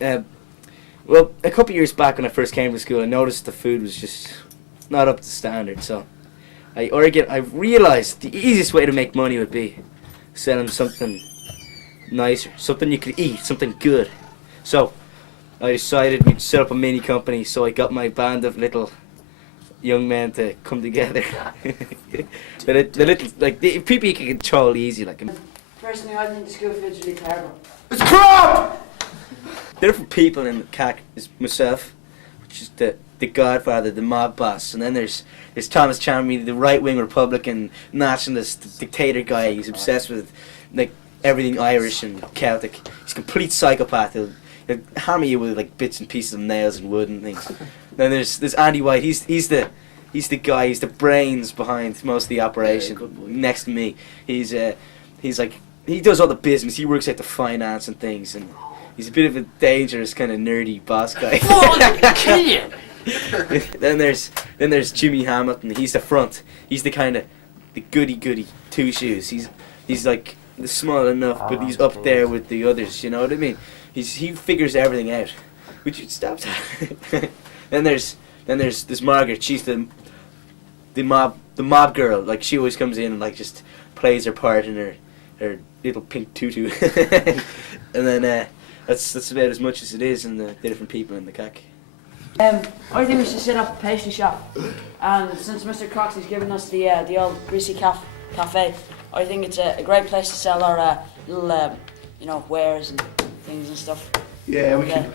Well, a couple of years back when I first came to school, I noticed the food was just not up to standard. So I realised the easiest way to make money would be selling something nicer, something you could eat, something good. So I decided we'd set up a mini company. So I got my band of little young men to come together. the little the people you can control easy, like. Personally, I think the school food's really terrible. It's crap! Different people in the CAC is myself, which is the godfather, the mob boss, and then there's Thomas Chalmers, the right-wing Republican nationalist dictator guy. He's obsessed with like everything Irish and Celtic. He's a complete psychopath. He'll hammer you with like bits and pieces of nails and wood and things. Then there's Andy White. He's the guy. He's the brains behind most of the operation. Next to me, he's like he does all the business. He works out the finance and things, and he's a bit of a dangerous kind of nerdy boss guy. Kill you! then there's Jimmy Hamilton. He's the front. He's the kind of the goody two shoes. He's like small enough, but he's up there with the others. You know what I mean? He figures everything out. Would you stop that? then there's Margaret. She's the mob girl. Like she always comes in and like just plays her part in her little pink tutu. And then that's about as much as it is in the different people in the CAC. I think we should set up a pastry shop, and since Mr. Croxy's given us the old Greasy Cafe, I think it's a great place to sell our little wares and things and stuff. Yeah, we can.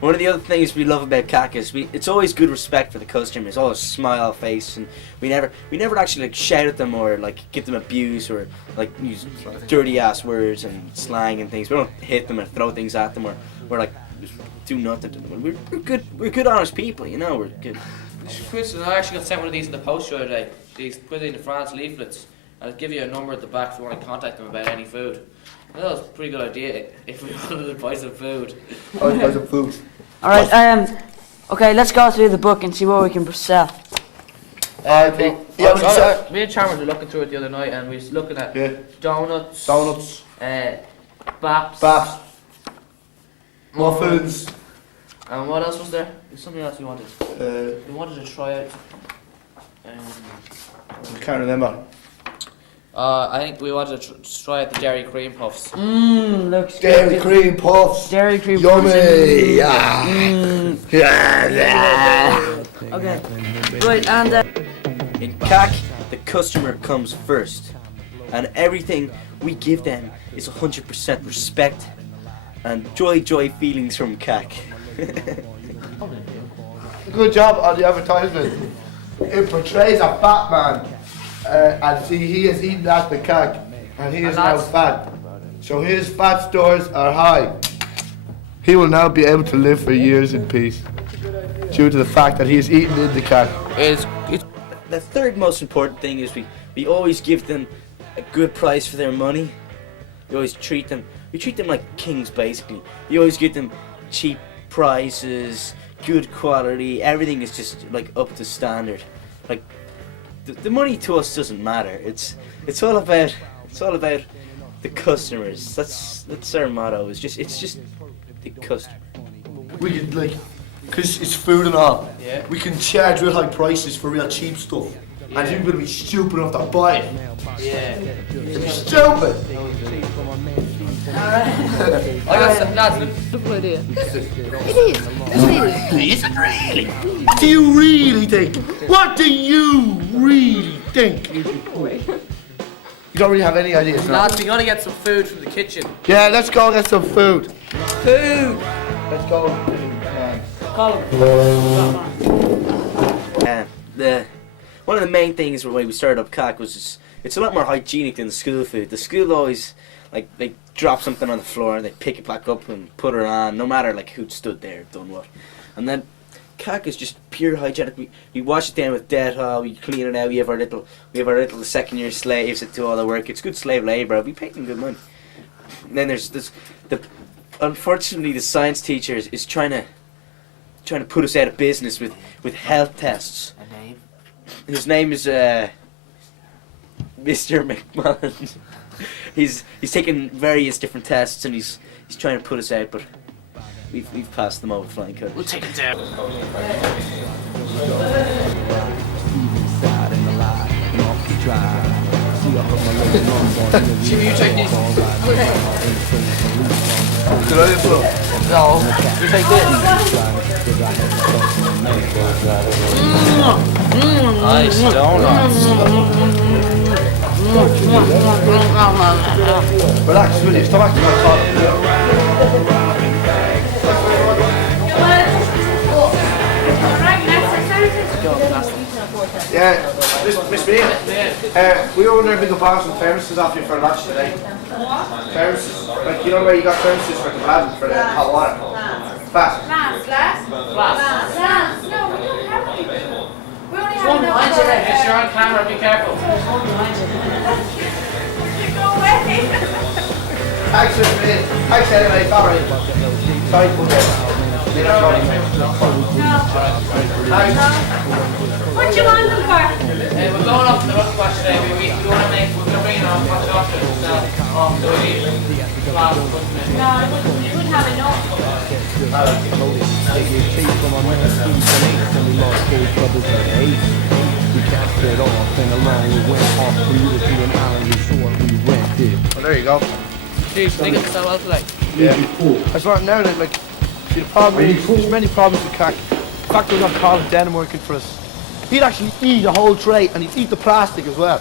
One of the other things we love about CAC is it's always good respect for the customers, always smile face, and we never actually like shout at them or like give them abuse or like use dirty ass words and slang and things. We don't hit them or throw things at them or like just do nothing to them. We're good honest people, you know. We're good. Chris, I actually got sent one of these in the post the other day. These put in the France leaflets, and it'll give you a number at the back if you want to contact them about any food. I thought it was a pretty good idea if we wanted to buy some food. Buy some food. Alright, okay, let's go through the book and see what we can sell. I think. Yeah, me and Chalmers were looking through it the other night, and we was looking at donuts, baps, muffins. And what else was there? There's something else we wanted. We wanted to try out. I can't remember. I think we wanted to try out the Dairy Cream Puffs. Looks Dairy good. Cream Puffs. Dairy Cream Yummy. Puffs. Yeah. Okay. Right, and In CAC, the customer comes first, and everything we give them is 100% respect and joy feelings from CAC. Good job on the advertisement. It portrays a fat man. And see, he has eaten at the CAC, and he is now fat. So his fat stores are high. He will now be able to live for years in peace, due to the fact that he has eaten in the CAC. The third most important thing is we always give them a good price for their money. We always treat them like kings, basically. We always give them cheap prices, good quality. Everything is just like up to standard. Like the money to us doesn't matter. It's all about the customers. That's our motto. It's just the customer. We can because it's food and all. Yeah. We can charge real high prices for real cheap stuff, and you're gonna be stupid enough to buy it. Yeah. You're stupid. I got some lads. Look what idea. Really? Is it really? What do you really think? What do you really think? You don't really have any ideas, no? Lads, we gotta get some food from the kitchen. Yeah, let's go get some food. Food! Let's go. One of the main things when we started up CAC was just, it's a lot more hygienic than the school food. The school always they drop something on the floor and they pick it back up and put it on, no matter like who stood there, done what. And then CAC is just pure hygienic. We wash it down with Dettol, we clean it out. We have our little second year slaves that do all the work. It's good slave labour. We pay them good money. And then there's unfortunately the science teacher is trying to put us out of business with health tests. A name? His name is Mr. McMullen. He's taken various different tests and he's trying to put us out, but we've passed them over flying colours. We'll take it down. Should you take this? No. You take this. Nice donuts. Relax, will you? Stop acting like Yeah, Miss Bean, we were wondering if we could borrow some thermoses off you for lunch today. Thermoses, like you know where you got thermoses for the plasma, for the hot water. Fast. No, we don't have any. We only have One enough behind you, Miss. You're on camera. Be careful. Go away. Thanks, Miss Bean. Thanks anyway, sorry. Sorry, put it. What do you want them for? We're going up to the rock wash today. We're going to bring in our hot chocolate. So we need glass of putting in. No, we wouldn't have enough. Well, there you go. Jeez, I think it's so well today. Yeah. I swear now that, like, see, the problem is, there's many problems with CAC. The fact that we got Colin Denham working for us. He'd actually eat a whole tray and he'd eat the plastic as well.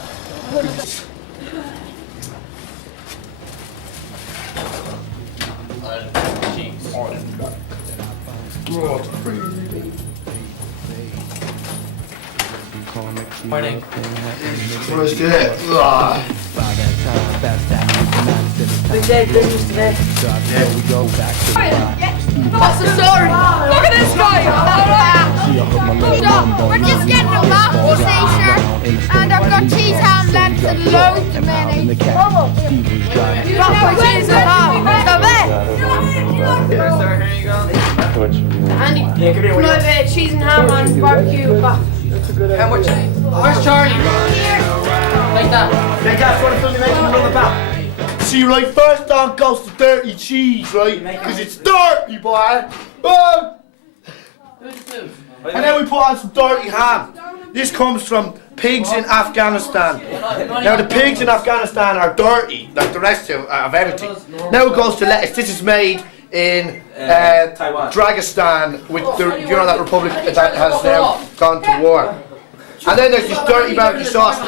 Morning. Where's it? Big day of business today. What's the story? Look at this guy! So, we're just getting a coffee station and I've got cheese, ham, lentils and loads of mayonnaise. Proper cheese and ham. Stop it! Here you go. Andy, can I have cheese and ham on barbecue? How much? Where's Charlie? Here. Like that. Hey guys, want to film me making another bat? See, right, first on goes the dirty cheese, right? Because it's dirty, boy. Boom! And then we put on some dirty ham. This comes from pigs in Afghanistan. Now the pigs in Afghanistan are dirty, like the rest of everything. Now it goes to lettuce. This is made in Dragistan, with the, you know, that republic that has now gone to war. And then there's this dirty barbecue sauce.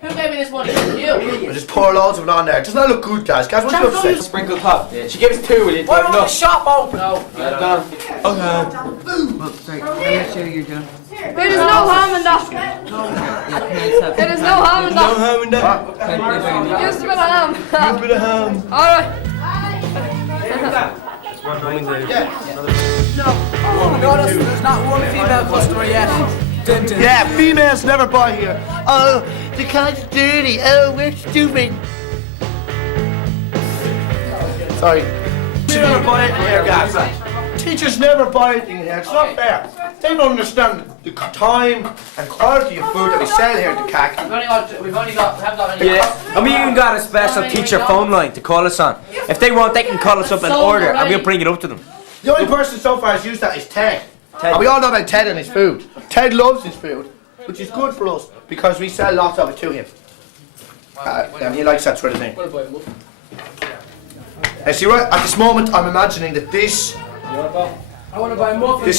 Who gave me this money? You. I just pour loads of it on there. It does not look good, guys. Guys, what do you have to say? Sprinkle top. Yeah, she gave us 2, will you? Why won't the shop open? No. There is no harm in that. There is no harm in that. ham in that. Just a bit of ham. A bit of ham. Alright. There's not one female customer yet. Yeah, females never buy here. Oh, the car's dirty. Oh, we're stupid. Sorry. Teachers never buy it here, guys. Teachers never buy anything here. It's not fair. They don't understand the time and quality of food that we sell here at the CAC. Haven't got any. Yeah, and we even got a special teacher phone line to call us on. If they want, they can call us up and order, and we'll bring it up to them. The only person so far who's used that is Ted. And we all know about Ted and his food. Ted loves his food, which is good for us because we sell lots of it to him. And he likes that sort of thing. And see, right at this moment, I'm imagining that this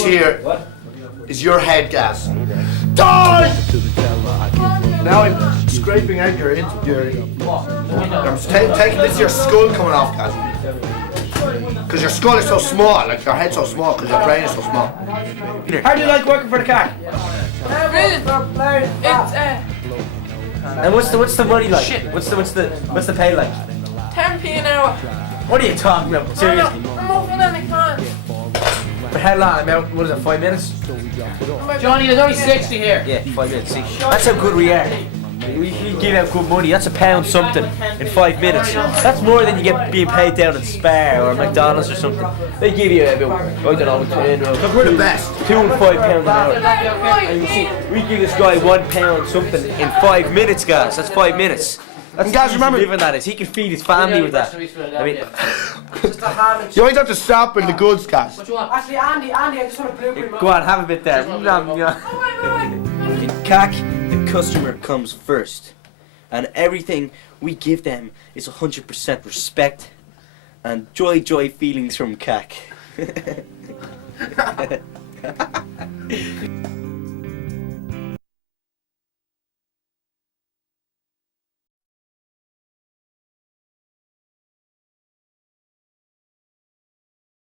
here is your head gas. Die! Now I'm scraping out your I'm taking this is your skull coming off, guys. Because your skull is so small, like your head's so small, because your brain is so small. How do you like working for the CAC? And what's the money like? What's the pay like? 10p an hour. What are you talking about? Seriously? I'm open any can. For how long? I mean, what is it? 5 minutes? Johnny, there's only 60 here. Yeah, 5 minutes. See, that's how good we are. We give out good money. That's £1 something in 5 minutes. That's more than you get being paid down at Spar or McDonald's or something. They give you about, I don't know, 10 or Look, we're the best. £2 and £5 an hour. And you see, we give this guy £1 something in 5 minutes, guys. That's 5 minutes. That's guys, the remember- living that is. He can feed his family with that. I mean, Just a ham and You always have to stop in the goods, Cass. What you want? Actually, Andy, I just want a blueberry go on, have a bit there. Oh, In CAC, the customer comes first, and everything we give them is 100% respect and joy feelings from CAC.